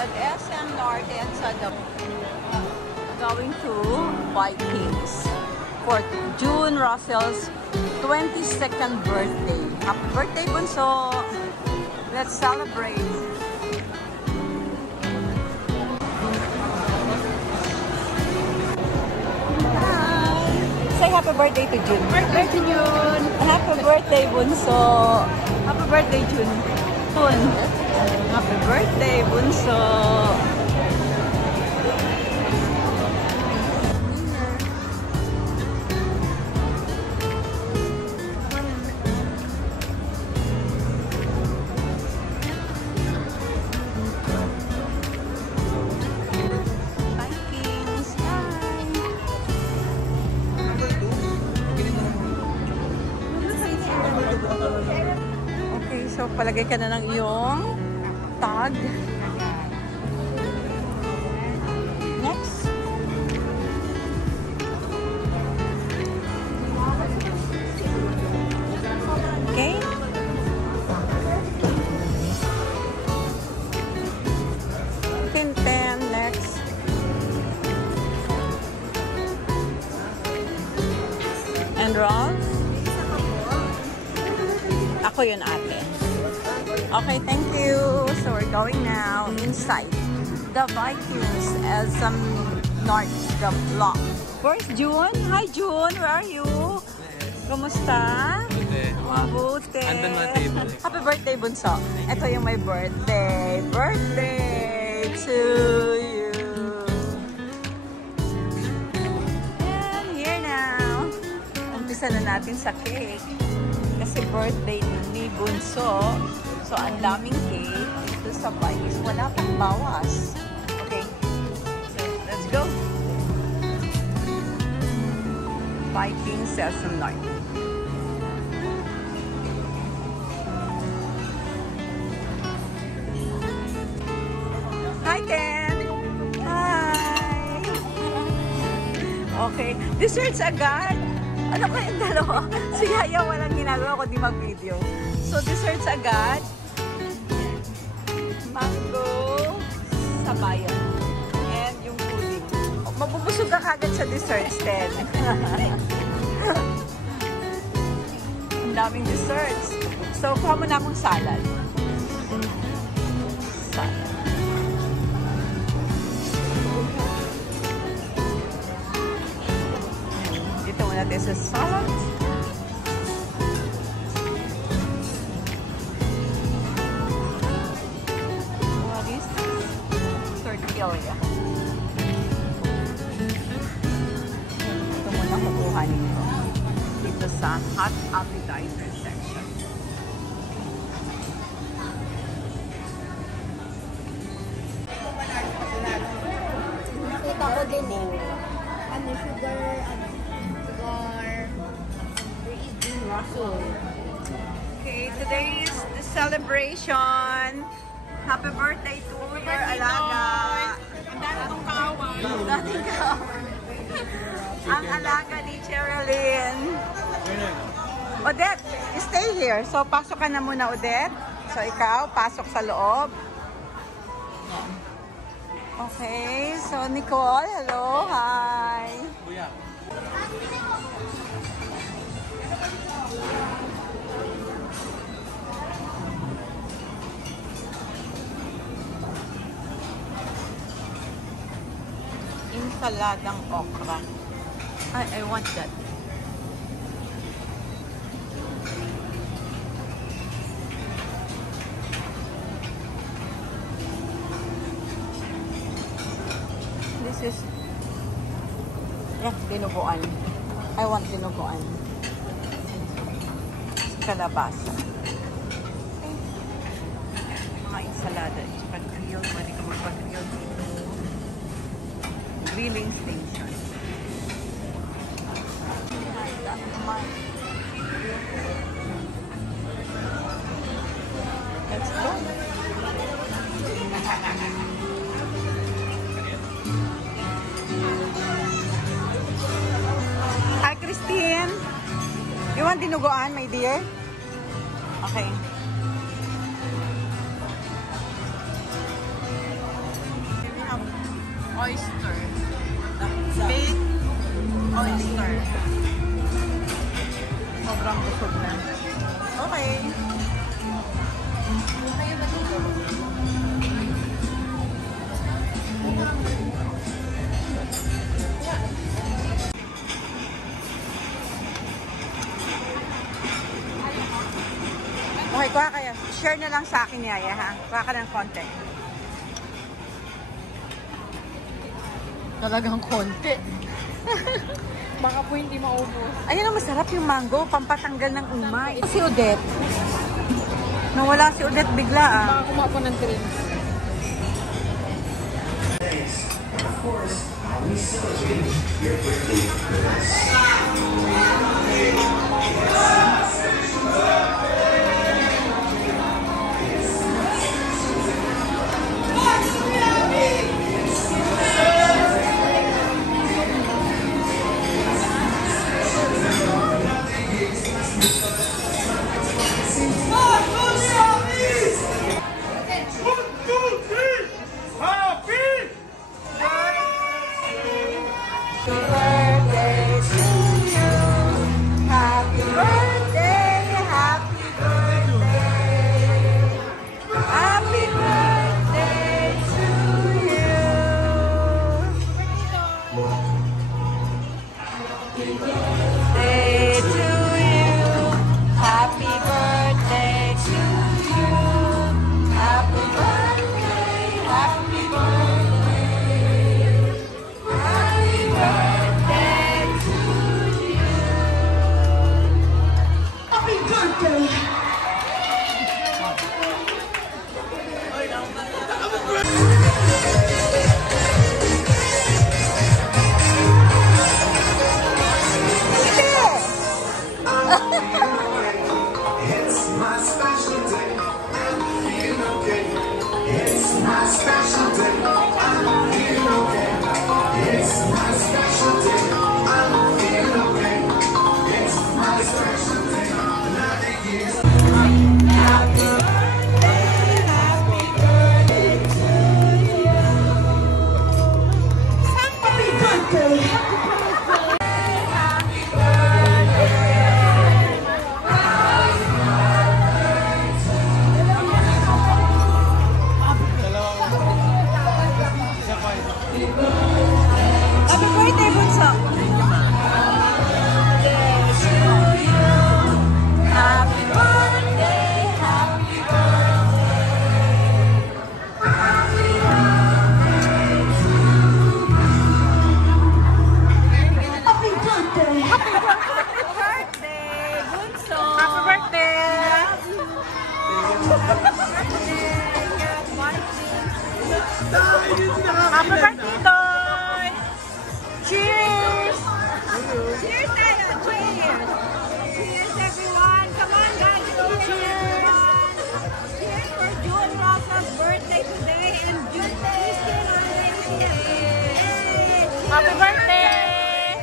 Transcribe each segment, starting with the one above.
at SM North and sa going to Vikings for June Russell's 22nd birthday. Happy birthday, Bunso! Let's celebrate! Hi! Say happy birthday to June. Happy birthday, June! Happy birthday, Bunso! Happy birthday, June! Happy birthday, Bunso! Okay, so palagay ka na ng iyong tag. Next. Okay. Pin next. And Rolf. Ako yun, ate. Okay, thank you. So we're going now inside the Vikings as North the block. Where's June? Hi, June. Where are you? Kumusta? Mabuti. Happy birthday, Bunso. Ito yung my birthday. Birthday to you. And here now. Umpisa na natin sa cake. Kasi birthday ni Bunso. So, ang daming cake dito sa Vikings. Wala pang bawas. Okay. So, let's go. Vikings Sesame Night. Hi, Ken! Hi! Okay. Desserts agad. Ano kayong dalawa? Si Yaya walang ginagawa kundi mag-video. So, desserts agad. Mango sabayan. And yung pudding. Oh, mabubusog ka kagad sa desserts, Ted. Ang daming desserts. So, kuha mo na akong salad. Salad. Dito muna tayo sa salad. What is this? Tortilla. Ito muna kukuha nito. Dito sa hot appetizer section. Nakita ko din eh. Ano, sugar, there is June Russell. Okay, today is the celebration. Happy birthday to your alaga. Ang dami kong kawan. Dating kawan. Ang alaga ni Cherilyn. Odette, stay here. So, pasok ka na muna, Odette. So, ikaw, pasok sa loob. Okay, so Nicole, hello, hi. Insaladang okra. I want that. This is dinuguan. I want dinuguan. Kalabasa. Okay. Mga insalada. Pag-grill. Pwede ka magpag-grill dito. Grilling station. Let's go. Hi, Christine. You want dinuguan, my dear? Okay. oyster. Big oyster. Sobrang busog na. Okay. Okay, kuha kaya. Share na lang sa akin, Yaya, ha? Kuha ka ng konti. Talagang konti. Baka po hindi maubos. Ayun ang masarap yung mango, pampatanggal ng umay. Si Odette. Nawala si Odette bigla, ah. Baka kumuha po ng drinks. Of course, we celebrate your birthday. Happy birthday, Toy! Cheers! Cheers tayo! Cheers! Cheers everyone! Come on guys! Cheers! Cheers for June Rosa's birthday today and June Christine Day! Happy birthday!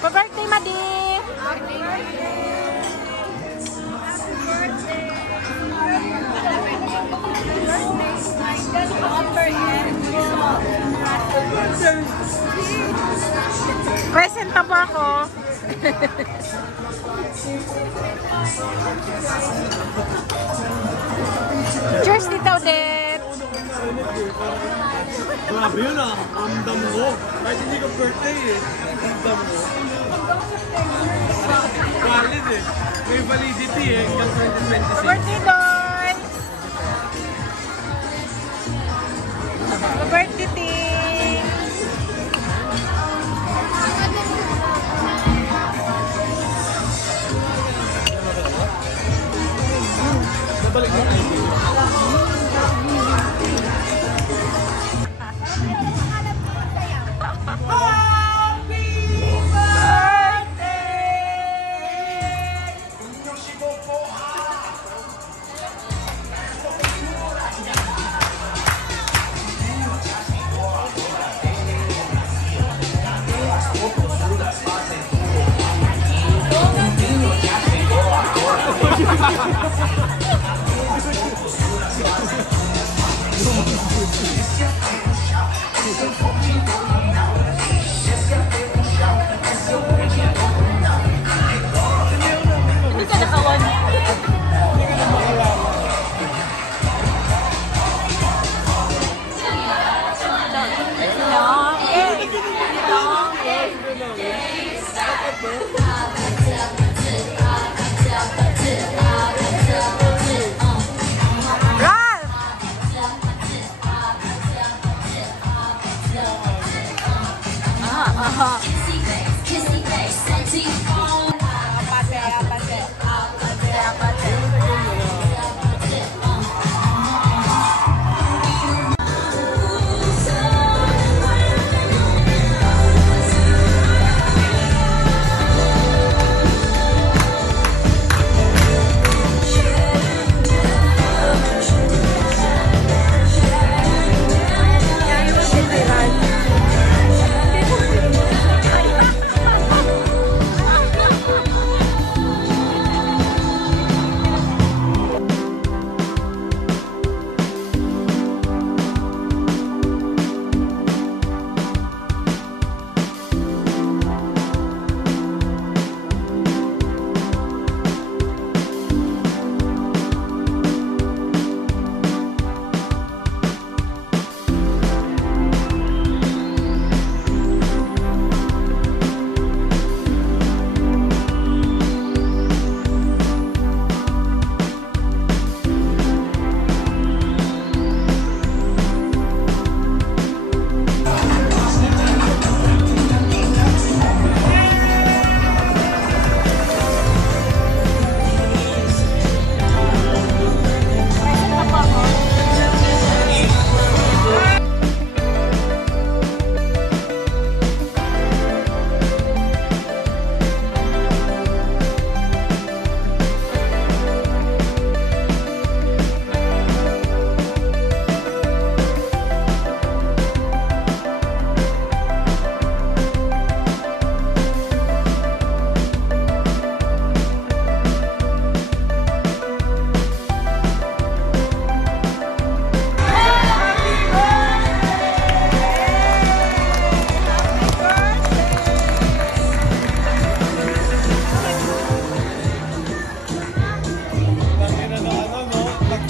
Happy birthday, Madi! Happy birthday! Happy birthday! Present na po ako. Cheers, Tita Odette! Grabe yun ah, ramdam mo. Kahit hindi ka birthday eh, ramdam mo. Valid eh. May validity eh, hanggang 2026. Birthday, Doy! Happy birthday, Ting! Nabalik mo kayo.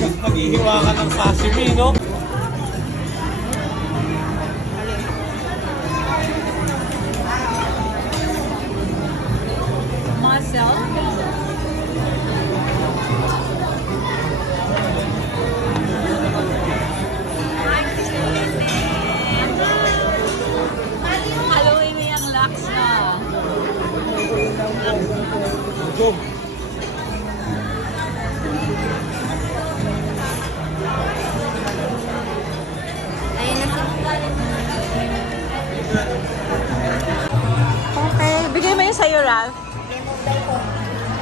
Maghihiwa ka ng sashimi, no? Mussel. Haluin mo yung laksa. Jom. Okay, bigay mo yung sa'yo, Ralph.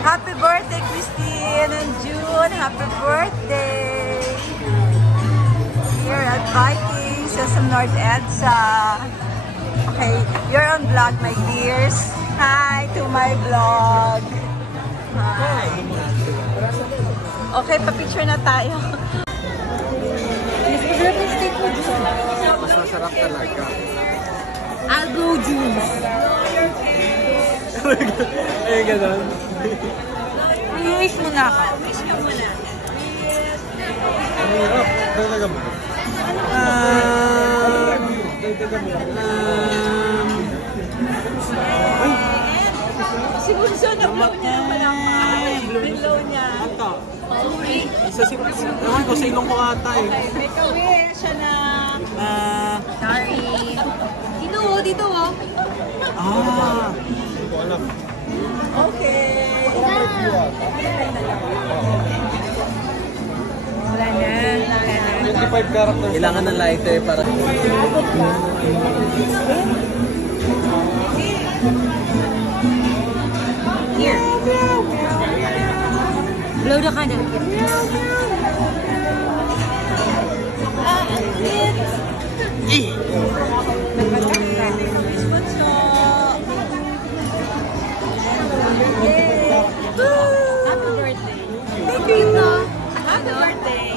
Happy birthday, Christine and June. Happy birthday. Here at Vikings, sa North EDSA. Okay, you're on vlog, my dears. Hi to my vlog. Hi. Okay, pa-picture na tayo. Mas masarap talaga. Algo juice. Ay, ganun. Wish mo na ako. Wish ka muna. Ang hirap. Talaga mo. Siguro na blow niya naman ang blow niya. Ata. Sorry. Ewan ko, sa ilong ko ata eh. Okay, make a wish na. Sorry. Dito oh. Ah. Hindi ko alam. Okay. Wala na. 25 characters. Kailangan ng lighter para... Here. Blow the candle. Happy birthday. Thank you. Happy birthday.